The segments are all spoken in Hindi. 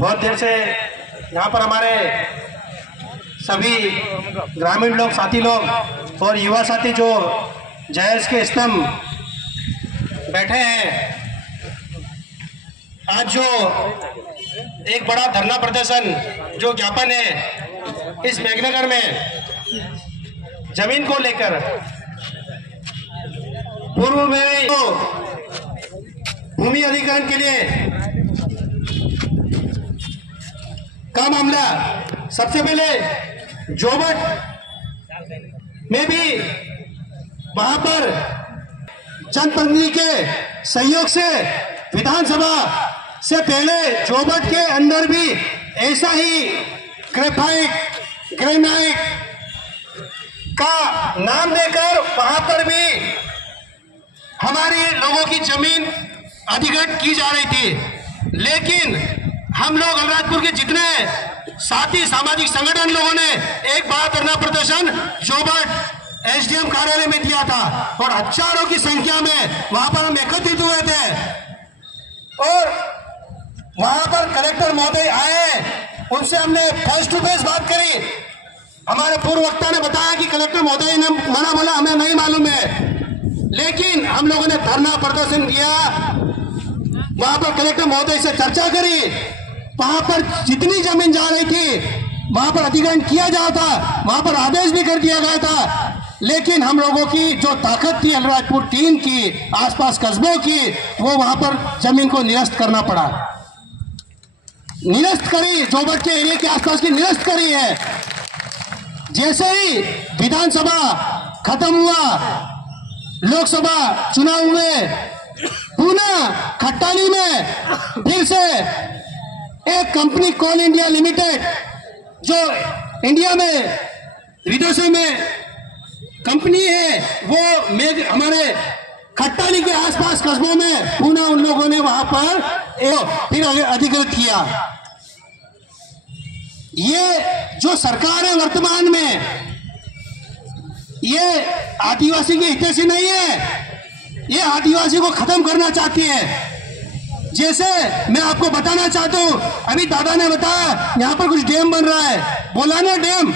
बहुत देर से यहाँ पर हमारे सभी ग्रामीण लोग, साथी लोग और युवा साथी जो जायज़ के स्तंभ बैठे हैं। आज जो एक बड़ा धरना प्रदर्शन जो ज्ञापन है इस मेघनगर में जमीन को लेकर, पूर्व में तो भूमि अधिग्रहण के लिए का मामला सबसे पहले जोबट में भी वहां पर जनप्रतिनिधि के सहयोग से विधानसभा से पहले जोबट के अंदर भी ऐसा ही ग्रेनाइट का नाम देकर वहां पर भी हमारे लोगों की जमीन अधिग्रहण की जा रही थी। लेकिन हम लोग अलीराजपुर के जितने साथी सामाजिक संगठन लोगों ने एक बड़ा धरना प्रदर्शन जोबट एसडीएम कार्यालय में दिया था और हजारों की संख्या में वहां पर हम एकत्रित हुए थे और वहां पर कलेक्टर महोदय आए, उनसे हमने फेस टू फेस बात करी। हमारे पूर्व वक्ता ने बताया कि कलेक्टर महोदय ने मना बोला, हमें नहीं मालूम है, लेकिन हम लोगों ने धरना प्रदर्शन किया, वहां पर कलेक्टर महोदय से चर्चा करी। वहां पर जितनी जमीन जा रही थी वहां पर अधिग्रहण किया जा था, वहां पर आदेश भी कर दिया गया था, लेकिन हम लोगों की जो ताकत थी अलीराजपुर 3 की, आसपास कस्बों की, वो वहां पर जमीन को निरस्त करना पड़ा। निरस्त करी, जोबट के एरिया के आसपास की निरस्त करी है। जैसे ही विधानसभा खत्म हुआ, लोकसभा चुनाव हुए, पुनः खट्टाली में फिर से एक कंपनी कोल इंडिया लिमिटेड जो इंडिया में विदेशों में कंपनी है, वो हमारे खट्टाली के आसपास कस्बों में पुनः उन लोगों ने वहां पर फिर अधिकृत किया। ये जो सरकार है वर्तमान में, ये आदिवासी की हितैषी नहीं है, ये आदिवासी को खत्म करना चाहती है। जैसे मैं आपको बताना चाहता हूं, अभी दादा ने बताया यहाँ पर कुछ डैम बन रहा है, बोला ना डैम,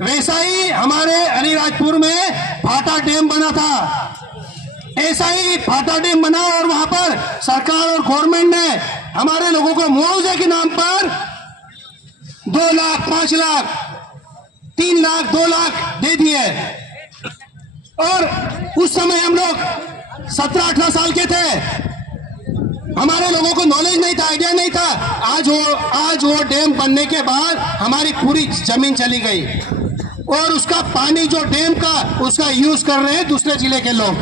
वैसा ही हमारे अलीराजपुर में फाटा डैम बना था। ऐसा ही फाटा डैम बना और वहां पर सरकार और गवर्नमेंट ने हमारे लोगों को मुआवजे के नाम पर 2 लाख, 5 लाख, 3 लाख, 2 लाख दे दिए। और उस समय हम लोग 17-18 साल के थे, हमारे लोगों को नॉलेज नहीं था, आइडिया नहीं था। आज वो डैम बनने के बाद हमारी पूरी जमीन चली गई और उसका पानी जो डैम का उसका यूज कर रहे हैं दूसरे जिले के लोग।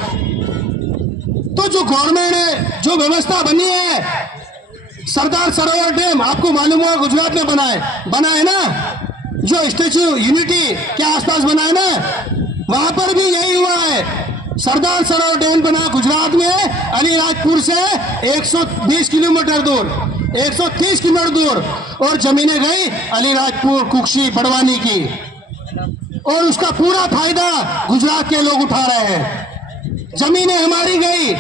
तो जो गवर्नमेंट ने जो व्यवस्था बनी है, सरदार सरोवर डैम आपको मालूम होगा गुजरात में बना है ना, जो स्टैच्यू यूनिटी के आसपास बना है ना, वहां पर भी यही हुआ है। सरदार सरोवर डैम बना गुजरात में, अलीराजपुर से 120 किलोमीटर दूर, 130 किलोमीटर दूर, और जमीनें गई अलीराजपुर, कुक्षी, बड़वानी की, और उसका पूरा फायदा गुजरात के लोग उठा रहे हैं। जमीनें हमारी गई,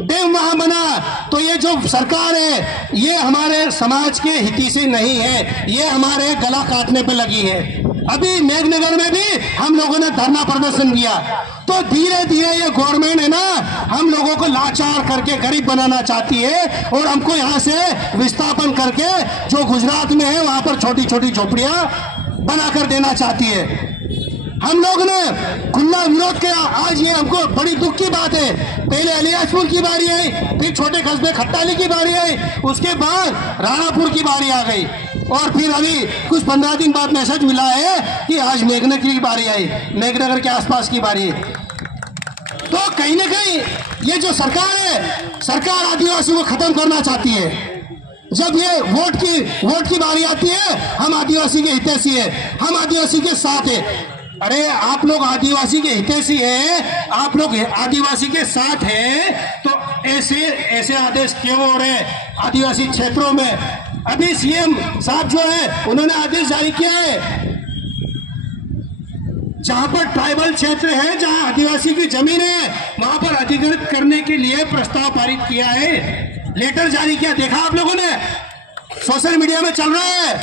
डैम वहां बना। तो ये जो सरकार है ये हमारे समाज के हितैषी नहीं है, ये हमारे गला काटने पे लगी है। अभी मेघनगर में भी हम लोगों ने धरना प्रदर्शन किया। तो धीरे धीरे ये गवर्नमेंट है ना, हम लोगों को लाचार करके गरीब बनाना चाहती है और हमको यहाँ से विस्थापन करके जो गुजरात में है वहां पर छोटी छोटी झोपड़ियां बनाकर देना चाहती है। हम लोग ने खुला विरोध किया। आज ये हमको बड़ी दुख की बात है, पहले अलीराजपुर की बारी आई, फिर छोटे कस्बे खट्टाली की बारी आई, उसके बाद राणापुर की बारी आ गई, और फिर अभी कुछ 15 दिन बाद मैसेज मिला है कि आज मेघनगर की बारी आई, मेघनगर के आसपास की बारी। तो कहीं ना कहीं ये जो सरकार है, सरकार आदिवासी को खत्म करना चाहती है। जब ये वोट की बारी आती है, हम आदिवासी के हितैषी है, हम आदिवासी के साथ है। अरे आप लोग आदिवासी के हितैषी हैं, आप लोग आदिवासी के साथ हैं, तो ऐसे आदेश क्यों हो रहे हैं आदिवासी क्षेत्रों में? अभी सीएम साहब जो है उन्होंने आदेश जारी किया है, जहां पर ट्राइबल क्षेत्र है, जहां आदिवासी की जमीन है, वहां पर अधिकृत करने के लिए प्रस्ताव पारित किया है, लेटर जारी किया। देखा आप लोगों ने? सोशल मीडिया में चल रहा है।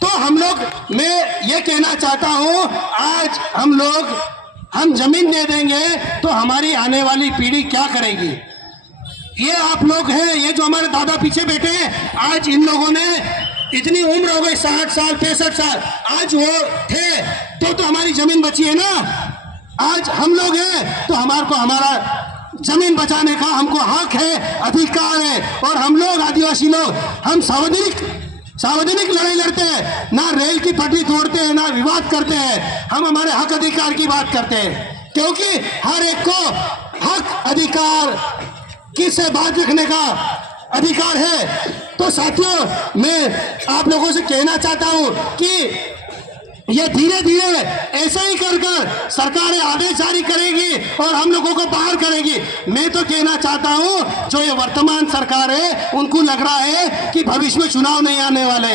तो हम लोग, मैं ये कहना चाहता हूं, आज हम जमीन दे देंगे तो हमारी आने वाली पीढ़ी क्या करेगी? ये आप लोग हैं, ये जो हमारे दादा पीछे बैठे हैं, आज इन लोगों ने इतनी उम्र हो गई, 60 साल 65 साल, आज वो थे तो हमारी जमीन बची है ना। आज हम लोग हैं तो हमारा जमीन बचाने का हमको हक है, अधिकार है। और हम लोग आदिवासी लोग, हम सार्वजनिक लड़ाई लड़ते हैं, ना रेल की पटरी तोड़ते हैं, ना विवाद करते हैं। हम हमारे हक अधिकार की बात करते हैं, क्योंकि हर एक को हक अधिकार किससे बात रखने का अधिकार है। तो साथियों, मैं आप लोगों से कहना चाहता हूं कि ये धीरे धीरे ऐसे ही कर सरकारें आदेश जारी करेगी और हम लोगों को बाहर करेगी। मैं तो कहना चाहता हूं, जो ये वर्तमान सरकार है, उनको लग रहा है कि भविष्य में चुनाव नहीं आने वाले,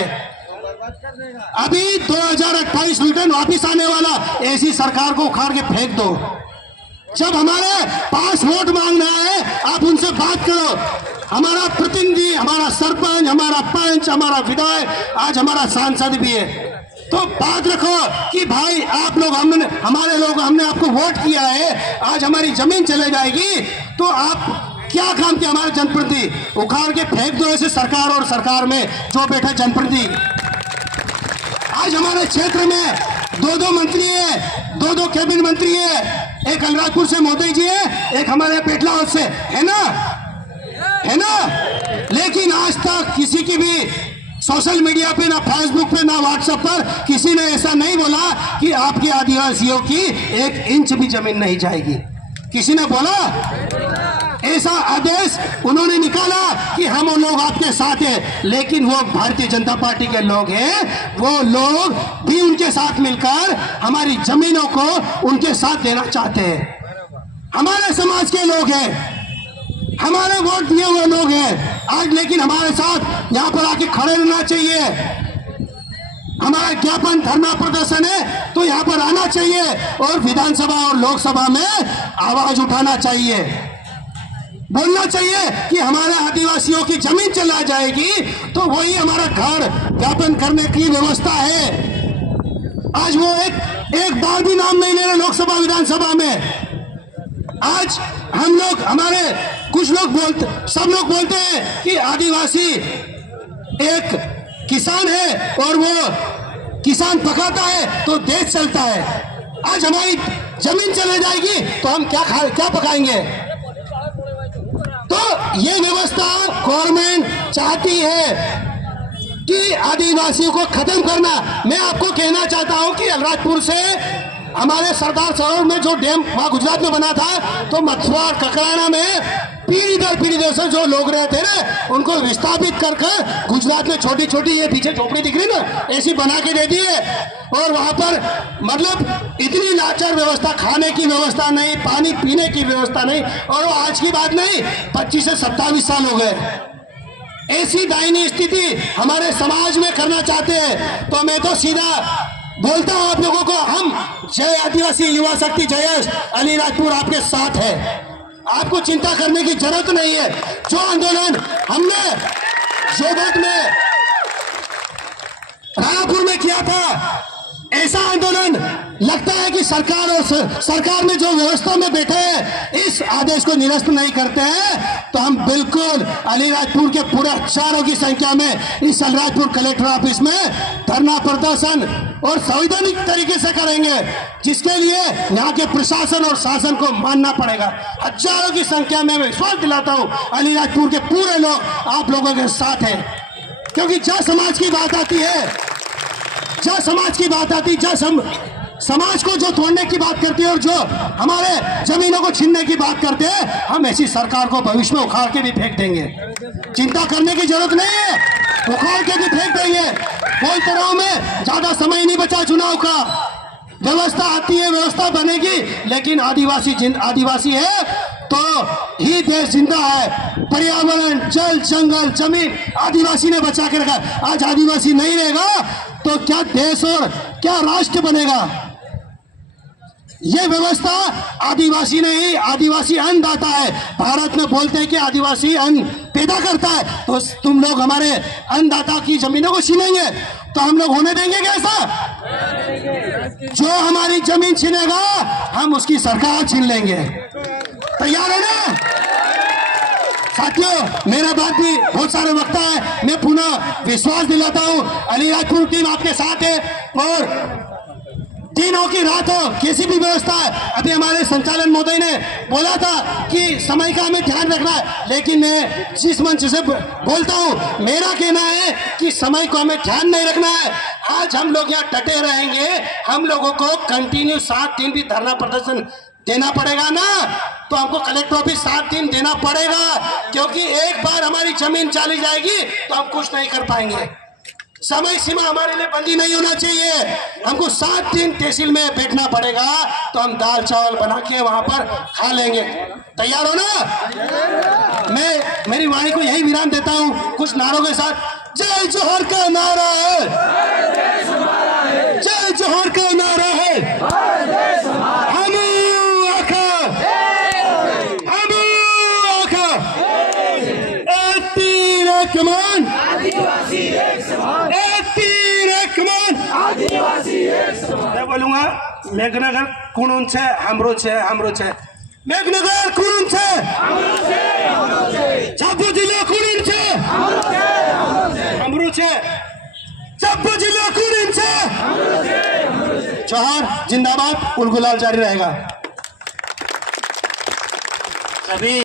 अभी 2028 रिटर्न वापिस आने वाला, ऐसी सरकार को उखाड़ के फेंक दो। जब हमारे पास वोट मांगना है, आप उनसे बात करो। हमारा प्रतिनिधि, हमारा सरपंच, हमारा पंच, हमारा विधायक, आज हमारा सांसद भी है, तो बात रखो कि भाई आप लोग, हमने आपको वोट किया है, आज हमारी जमीन चले जाएगी तो आप क्या काम किया? हमारे जनप्रतिनिधि उखाड़ के फेंक दो ऐसे सरकार, और सरकार में जो बैठे जनप्रतिनिधि। आज हमारे क्षेत्र में 2 मंत्री है, 2 कैबिनेट मंत्री है, एक अलीराजपुर से मोदी जी है, एक हमारे पेटलावद से है ना। लेकिन आज तक किसी की भी सोशल मीडिया पे, ना फेसबुक पे, ना व्हाट्सएप पर किसी ने ऐसा नहीं बोला कि आपके आदिवासियों की 1 इंच भी जमीन नहीं जाएगी। किसी ने बोला? ऐसा आदेश उन्होंने निकाला कि हम लोग आपके साथ हैं, लेकिन वो भारतीय जनता पार्टी के लोग हैं, वो लोग भी उनके साथ मिलकर हमारी जमीनों को उनके साथ देना चाहते हैं। हमारे समाज के लोग हैं, हमारे वोट दिए हुए लोग हैं आज, लेकिन हमारे साथ यहाँ पर आके खड़े रहना चाहिए। हमारा ज्ञापन, धरना प्रदर्शन है तो यहाँ पर आना चाहिए और विधानसभा और लोकसभा में आवाज उठाना चाहिए, बोलना चाहिए कि हमारे आदिवासियों की जमीन चला जाएगी तो वही हमारा घर ज्ञापन करने की व्यवस्था है। आज वो एक बार भी नाम नहीं ले रहे लोकसभा विधानसभा में। आज हम लोग, हमारे कुछ लोग सब लोग बोलते हैं कि आदिवासी एक किसान है और वो किसान पकाता है तो देश चलता है। आज हमारी जमीन चले जाएगी तो हम क्या पकाएंगे? तो ये व्यवस्था गवर्नमेंट चाहती है कि आदिवासियों को खत्म करना। मैं आपको कहना चाहता हूं कि अलीराजपुर से हमारे सरदार सरोवर में जो डैम वहां गुजरात में बना था, तो मछुआर ककराना में पीढ़ी दर पीढ़ी से जो लोग रहते ना, उनको विस्थापित कर गुजरात में छोटी छोटी, ये पीछे झोपड़ी दिख रही ना, ऐसी बना के दे दी है। और वहां पर मतलब इतनी लाचार व्यवस्था, खाने की व्यवस्था नहीं, पानी पीने की व्यवस्था नहीं। और वो आज की बात नहीं, 25 से 27 साल हो गए। ऐसी दयनीय स्थिति हमारे समाज में करना चाहते हैं। तो मैं तो सीधा बोलता हूं आप लोगों को, हम जय आदिवासी युवा शक्ति जयेश अलीराजपुर आपके साथ है। आपको चिंता करने की जरूरत नहीं है। जो आंदोलन हमने जोबट में, राणापुर में किया था, ऐसा आंदोलन लगता है कि सरकार में जो व्यवस्था में बैठे हैं, इस आदेश को निरस्त नहीं करते हैं, तो हम बिल्कुल अलीराजपुर के पूरे हजारों की संख्या में इस अलीराजपुर कलेक्टर ऑफिस में धरना प्रदर्शन और संवैधानिक तरीके से करेंगे, जिसके लिए यहाँ के प्रशासन और शासन को मानना पड़ेगा। हजारों की संख्या में विश्वास दिलाता हूँ, अलीराजपुर के पूरे लोग आप लोगों के साथ हैं। क्योंकि जब समाज की बात आती है, जब समाज को जो तोड़ने की बात करती है और जो हमारे जमीनों को छीनने की बात करते हैं, हम ऐसी सरकार को भविष्य में उखाड़ के भी फेंक देंगे। चिंता करने की जरूरत नहीं है, उखाड़ के भी फेंक देंगे। बोलते रहो, में ज्यादा समय नहीं बचा चुनाव का। व्यवस्था आती है, व्यवस्था बनेगी, लेकिन आदिवासी है तो ही देश जिंदा है। पर्यावरण, जल, जंगल, जमीन आदिवासी ने बचा के रखा। आज आदिवासी नहीं रहेगा तो क्या देश और क्या राष्ट्र बनेगा? ये व्यवस्था आदिवासी नहीं, आदिवासी अन्नदाता है। भारत में बोलते हैं कि आदिवासी अन्न पैदा करता है, तो तुम लोग हमारे अन्नदाता की जमीनों को छीनेंगे तो हम लोग होने देंगे क्या ऐसा? जो हमारी जमीन छीनेगा हम उसकी सरकार छीन लेंगे। तैयार है ना साथियों? मेरा बात भी बहुत सारे वक्त है। मैं पुनः विश्वास दिलाता हूं अलीराजपुर टीम आपके साथ है और दिनों की रात हो किसी भी व्यवस्था है। अभी हमारे संचालन महोदय ने बोला था कि समय का हमें ध्यान रखना है, लेकिन मैं जिस मंच से बोलता हूं मेरा कहना है कि समय को हमें ध्यान नहीं रखना है। आज हम लोग यहाँ डटे रहेंगे, हम लोगों को कंटिन्यू 7 दिन भी धरना प्रदर्शन देना पड़ेगा ना, तो हमको कलेक्टर ऑफिस 7 दिन देना पड़ेगा, क्योंकि एक बार हमारी जमीन चली जाएगी तो हम कुछ नहीं कर पाएंगे। समय सीमा हमारे लिए बंदी नहीं होना चाहिए। हमको 7 दिन तहसील में बैठना पड़ेगा, तो हम दाल चावल बना के वहां पर खा लेंगे। तैयार हो ना? मैं मेरी वाणी को यही विराम देता हूं कुछ नारों के साथ। जय जोहर का नारा है, जय जोहर का नारा है। कमान आदिवासी एक समान, एक कमान आदिवासी एक समान। मैं बोलूंगा मेघनगर कुणुन छे हमरो छे, हमरो छे। मेघनगर कुणुन छे, हमरो छे, हमरो छे। छापू जिला कुणुन छे, हमरो छे, हमरो छे। हमरो छे। छापू जिला कुणुन छे, हमरो छे, हमरो छे। जोहार जिंदाबाद, गुलगुलाल जारी रहेगा। सभी